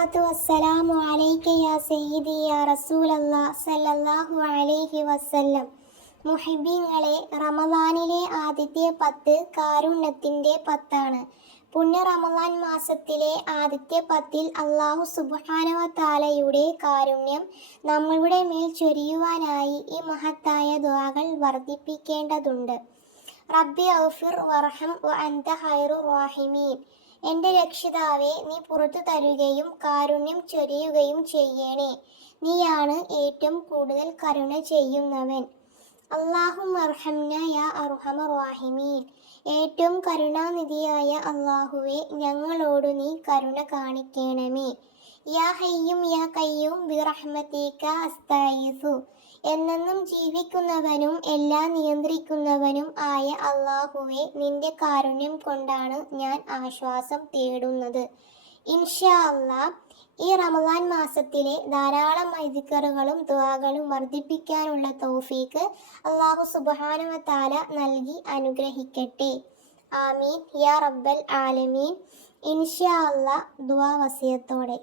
അസ്സലാത്തു വസ്സലാമു അലൈക യാ സയ്യിദി യാ റസൂലല്ലാഹ് സല്ലല്ലാഹു അലൈഹി വസല്ലം. മുഹിബ്ബീങ്ങളെ, റമളാനിലെ ആദ്യത്തെ 10 കാരുണ്യത്തിൻ്റെ 10 പുണ്യ റമളാൻ മാസത്തിലെ ആദ്യത്തെ 10 അല്ലാഹു സുബ്ഹാനഹു വ തആലയുടെ കാരുണ്യം നമ്മളുടെ മേൽ ചൊരിയുവാനായി ഈ മഹത്തായ ദുആകൾ വർദ്ധിപ്പിക്കേണ്ടതുണ്ട്. റബ്ബി ഔഫിർ വർഹം വ അൻത ഖൈറുർ റാഹിമീൻ. എൻ്റെ രക്ഷിതാവേ, നീ പുറത്തു തരുകയും കാരുണ്യം ചൊരിയുകയും ചെയ്യണേ. നീയാണ് ഏറ്റവും കൂടുതൽ കരുണ ചെയ്യുന്നവൻ. അല്ലാഹുമ്മർഹംന യാ അർഹമർ റാഹിമീൻ. ഏറ്റവും കരുണാനിധിയായ അല്ലാഹുവേ, ഞങ്ങളോടു നീ കരുണ കാണിക്കണമേ. യാ ഹയ്യും യാ ഖയ്യൂം ബിറഹ്മതിക അസ്തഈസു. എന്നെന്നും ജീവിക്കുന്നവനും എല്ലാം നിയന്ത്രിക്കുന്നവനും ആയ അല്ലാഹുവേ, നിന്റെ കാരുണ്യം കൊണ്ടാണ് ഞാൻ ആശ്വാസം തേടുന്നത്. ഇൻഷാ അല്ലാഹ്, ഈ റമളാൻ മാസത്തിലെ ധാരാളം ദിക്റുകളും ദുആകളും വർദ്ധിപ്പിക്കാനുള്ള തൗഫീഖ് അല്ലാഹു സുബ്ഹാനഹു വ തആല നൽകി അനുഗ്രഹിക്കട്ടെ. ആമീൻ യാ റബ്ബൽ ആലമീൻ. ഇൻഷാ അല്ലാഹ്, ദുആ വസിയത്തോടെ.